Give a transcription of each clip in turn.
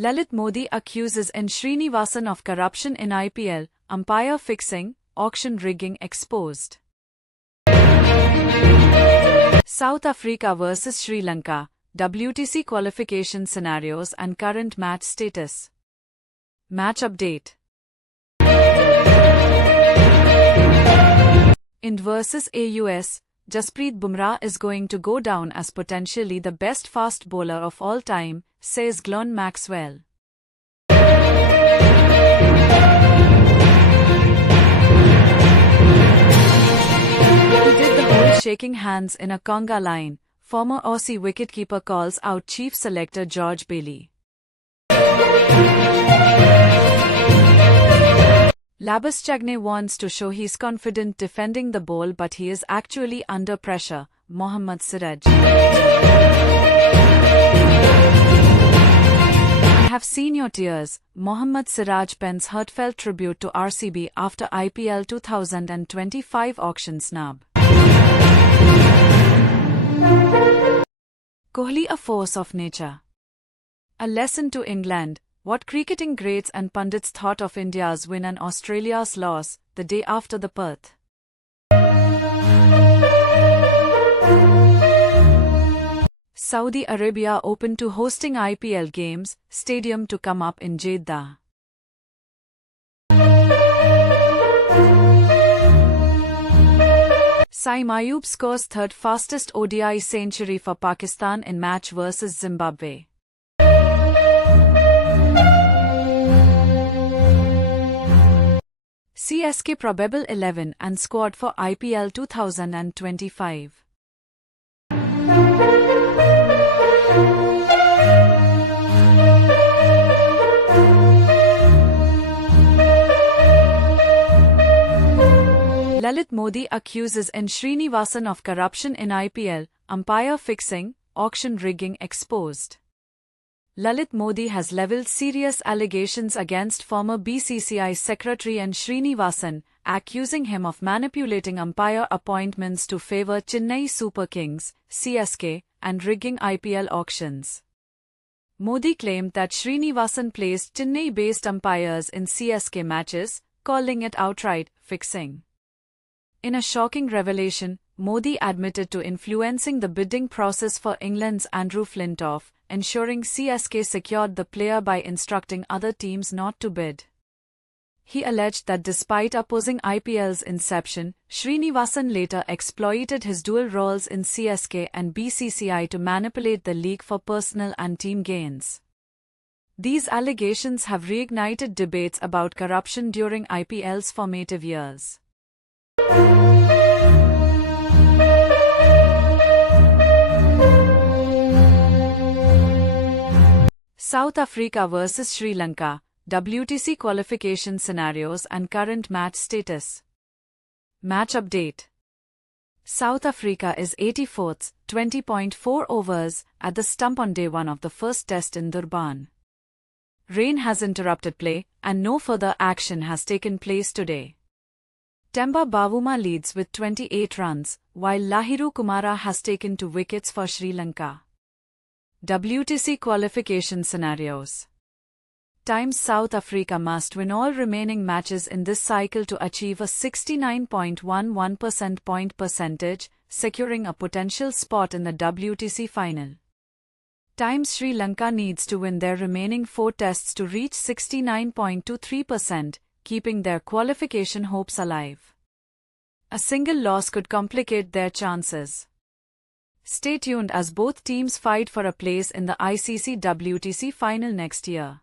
Lalit Modi accuses N. Srinivasan of corruption in IPL, umpire fixing, auction rigging exposed. South Africa vs Sri Lanka, WTC qualification scenarios and current match status. Match update. Ind vs AUS, Jasprit Bumrah is going to go down as potentially the best fast bowler of all time, says Glenn Maxwell. He did the whole shaking hands in a conga line. Former Aussie wicketkeeper calls out chief selector George Bailey. Labuschagne wants to show he's confident defending the ball, but he is actually under pressure. Mohammad Siraj. I have seen your tears. Mohammad Siraj pens heartfelt tribute to RCB after IPL 2025 auction snub. Kohli, a force of nature. A lesson to England. What cricketing greats and pundits thought of India's win and Australia's loss, the day after the Perth. Saudi Arabia open to hosting IPL games, stadium to come up in Jeddah. Saim Ayub scores third fastest ODI century for Pakistan in match versus Zimbabwe. CSK probable 11 and squad for IPL 2025. Lalit Modi accuses N. Srinivasan of corruption in IPL, umpire fixing, auction rigging exposed. Lalit Modi has levelled serious allegations against former BCCI Secretary N. Srinivasan, accusing him of manipulating umpire appointments to favour Chennai Super Kings, CSK, and rigging IPL auctions. Modi claimed that Srinivasan placed Chennai-based umpires in CSK matches, calling it outright fixing. In a shocking revelation, Modi admitted to influencing the bidding process for England's Andrew Flintoff, ensuring CSK secured the player by instructing other teams not to bid. He alleged that despite opposing IPL's inception, Srinivasan later exploited his dual roles in CSK and BCCI to manipulate the league for personal and team gains. These allegations have reignited debates about corruption during IPL's formative years. South Africa vs Sri Lanka, WTC qualification scenarios and current match status. Match update. South Africa is 84th, 20.4 overs, at the stump on day one of the first test in Durban. Rain has interrupted play, and no further action has taken place today. Temba Bavuma leads with 28 runs, while Lahiru Kumara has taken 2 wickets for Sri Lanka. WTC qualification scenarios. Times South Africa must win all remaining matches in this cycle to achieve a 69.11% point percentage, securing a potential spot in the WTC final. Times Sri Lanka needs to win their remaining 4 tests to reach 69.23%, keeping their qualification hopes alive. A single loss could complicate their chances. Stay tuned as both teams fight for a place in the ICC WTC final next year.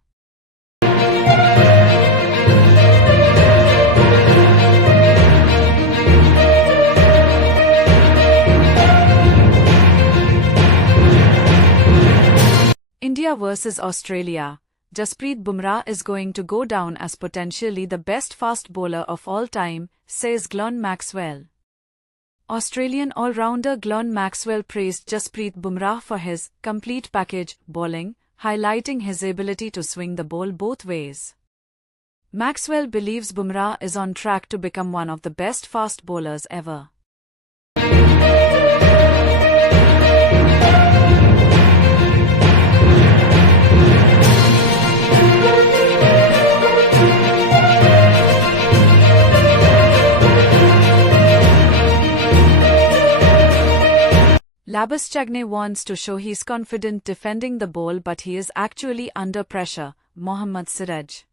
India vs Australia. Jasprit Bumrah is going to go down as potentially the best fast bowler of all time, says Glenn Maxwell. Australian all-rounder Glenn Maxwell praised Jasprit Bumrah for his complete package bowling, highlighting his ability to swing the ball both ways. Maxwell believes Bumrah is on track to become one of the best fast bowlers ever. Labuschagne wants to show he's confident defending the ball but he is actually under pressure, Mohammad Siraj.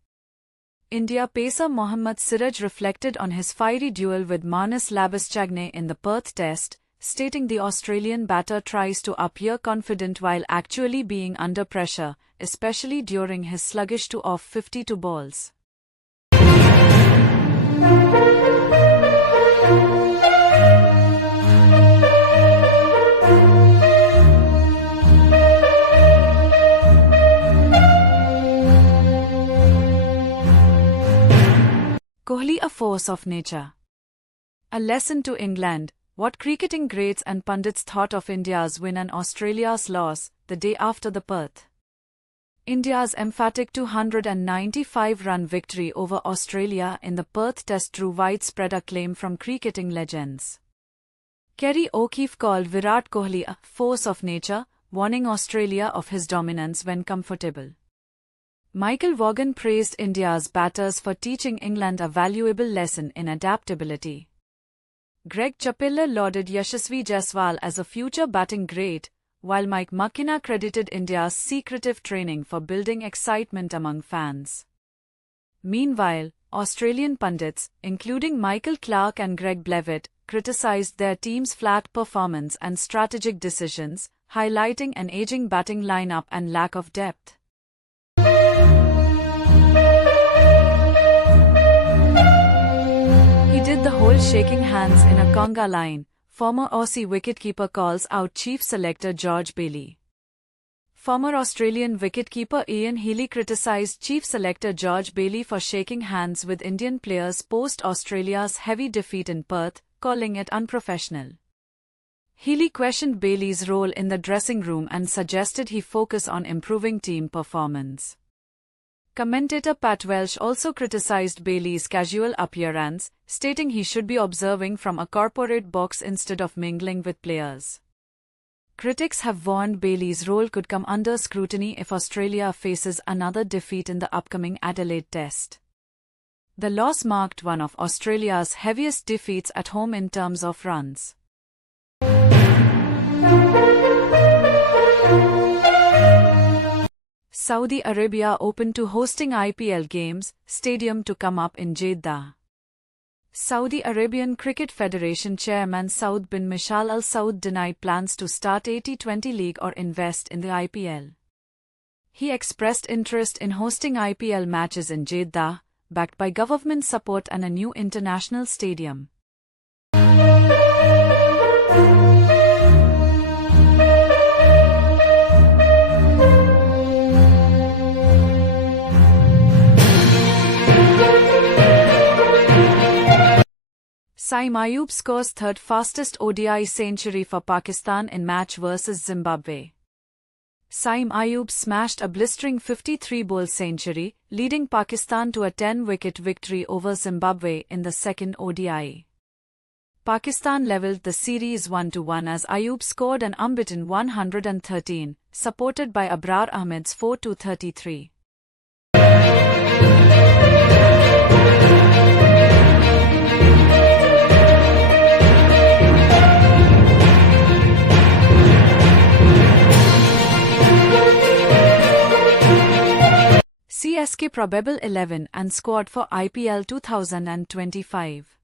India pacer Mohammad Siraj reflected on his fiery duel with Marnus Labuschagne in the Perth Test, stating the Australian batter tries to appear confident while actually being under pressure, especially during his sluggish to off 52 balls. Kohli, a force of nature. A lesson to England. What cricketing greats and pundits thought of India's win and Australia's loss, the day after the Perth. India's emphatic 295-run victory over Australia in the Perth Test drew widespread acclaim from cricketing legends. Kerry O'Keefe called Virat Kohli a force of nature, warning Australia of his dominance when comfortable. Michael Vaughan praised India's batters for teaching England a valuable lesson in adaptability. Greg Chappell lauded Yashasvi Jaiswal as a future batting great, while Mike McKenna credited India's secretive training for building excitement among fans. Meanwhile, Australian pundits, including Michael Clarke and Greg Blevett, criticised their team's flat performance and strategic decisions, highlighting an aging batting lineup and lack of depth. Did the whole shaking hands in a conga line, former Aussie wicketkeeper calls out chief selector George Bailey. Former Australian wicketkeeper Ian Healy criticised chief selector George Bailey for shaking hands with Indian players post-Australia's heavy defeat in Perth, calling it unprofessional. Healy questioned Bailey's role in the dressing room and suggested he focus on improving team performance. Commentator Pat Welsh also criticised Bailey's casual appearance, stating he should be observing from a corporate box instead of mingling with players. Critics have warned Bailey's role could come under scrutiny if Australia faces another defeat in the upcoming Adelaide Test. The loss marked one of Australia's heaviest defeats at home in terms of runs. Saudi Arabia open to hosting IPL games, stadium to come up in Jeddah. Saudi Arabian Cricket Federation Chairman Saud bin Mishal Al Saud denied plans to start a T20 league or invest in the IPL. He expressed interest in hosting IPL matches in Jeddah, backed by government support and a new international stadium. Saim Ayub scores third fastest ODI century for Pakistan in match versus Zimbabwe. Saim Ayub smashed a blistering 53-ball century, leading Pakistan to a 10-wicket victory over Zimbabwe in the second ODI. Pakistan levelled the series 1-1 as Ayub scored an unbeaten 113, supported by Abrar Ahmed's 4-33. CSK probable 11 and squad for IPL 2025.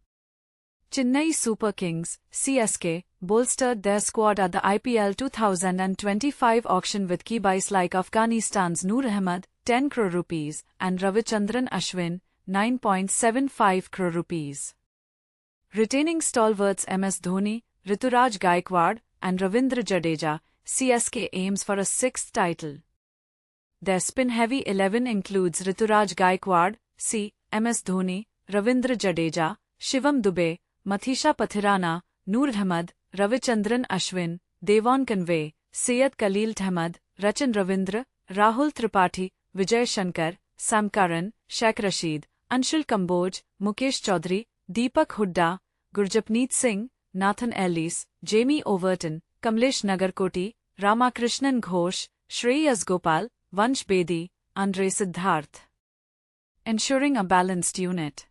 Chennai Super Kings, CSK, bolstered their squad at the IPL 2025 auction with key buys like Afghanistan's Noor Ahmed, 10 crore rupees, and Ravichandran Ashwin, 9.75 crore rupees. Retaining stalwarts MS Dhoni, Rituraj Gaikwad, and Ravindra Jadeja, CSK aims for a sixth title. Their spin-heavy 11 includes Rituraj Gaikwad, MS Dhoni, Ravindra Jadeja, Shivam Dube, Mathisha Pathirana, Noor Ahmed, Ravichandran Ashwin, Devon Conway, Syed Khalil Ahmed, Rachan Ravindra, Rahul Tripathi, Vijay Shankar, Sam Curran, Sheikh Rashid, Anshul Kamboj, Mukesh Chaudhary, Deepak Hooda, Gurjapneet Singh, Nathan Ellis, Jamie Overton, Kamlesh Nagarkoti, Ramakrishnan Ghosh, Shreyas Gopal, Vansh Bedi, Andre Siddharth. Ensuring a balanced unit.